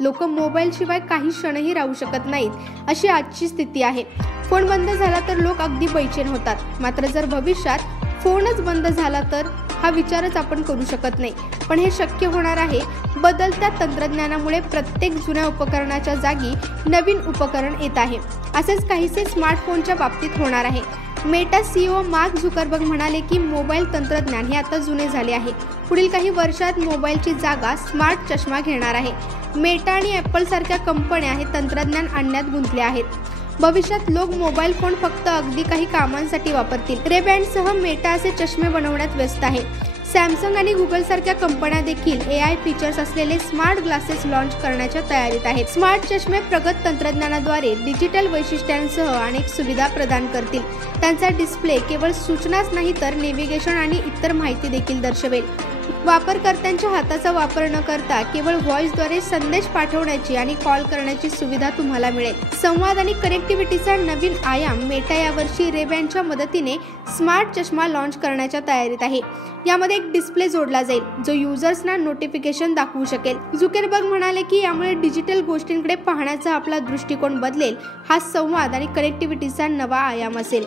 लोक मोबाईल शिवाय काही क्षणही राहू शकत नाहीत, अशी आजची स्थिती आहे. फोन बंद झाला तर लोक अगदी बेचैन होतात. मात्र जर भविष्यात फोनच बंद झाला तर हा विचारच आपण करू शकत नाही. पण हे शक्य होणार आहे. बदलत्या तंत्रज्ञानामुळे प्रत्येक जुन्या उपकरणाच्या जागी नवीन उपकरण येत आहे. असेच काहीसे स्मार्टफोनच्या बाबतीत होणार आहे. मेटा CEO मार्क झुकरबर्ग म्हणाले की मोबाईल तंत्रज्ञान हे आता जुने झाले आहे. पुढील काही वर्षात मोबाईलची जागा स्मार्ट चष्मा घेणार आहे. मेटा आणि ॲपल सारख्या कंपन्या हे तंत्रज्ञान आणण्यात गुंतल्या आहेत. भविष्यात लोक मोबाईल फोन फक्त अगदी काही कामांसाठी वापरतील. रेबँडसह मेटा असे चष्मे बनवण्यात व्यस्त आहे. सॅमसंग आणि गुगल सारख्या कंपन्या देखील AI फीचर्स असलेले स्मार्ट ग्लासेस लॉन्च करण्याच्या तयारीत आहेत. स्मार्ट चष्मे प्रगत तंत्रज्ञानाद्वारे डिजिटल वैशिष्ट्यांसह अनेक सुविधा प्रदान करतील. त्यांचा डिस्प्ले केवळ सूचनाच नाही तर नेव्हिगेशन आणि इतर माहिती देखील दर्शवेल. वापरकर्त्यांच्या हाताचा वापर न करता केवळ व्हॉइसद्वारे संदेश पाठवण्याची आणि कॉल करण्याची सुविधा तुम्हाला मिळेल. संवाद आणि कनेक्टिव्हिटीचा नवीन आयाम मेटा यावर्षी रेबँडच्या मदतीने स्मार्ट चष्मा लॉन्च करण्याच्या तयारीत आहे. यामध्ये एक डिस्प्ले जोडला जाईल जो युजर्सना नोटिफिकेशन दाखवू शकेल. झुकरबर्ग म्हणाले की यामुळे डिजिटल गोष्टींकडे पाहण्याचा आपला दृष्टिकोन बदलेल. हा संवाद आणि कनेक्टिव्हिटीचा नवा आयाम असेल.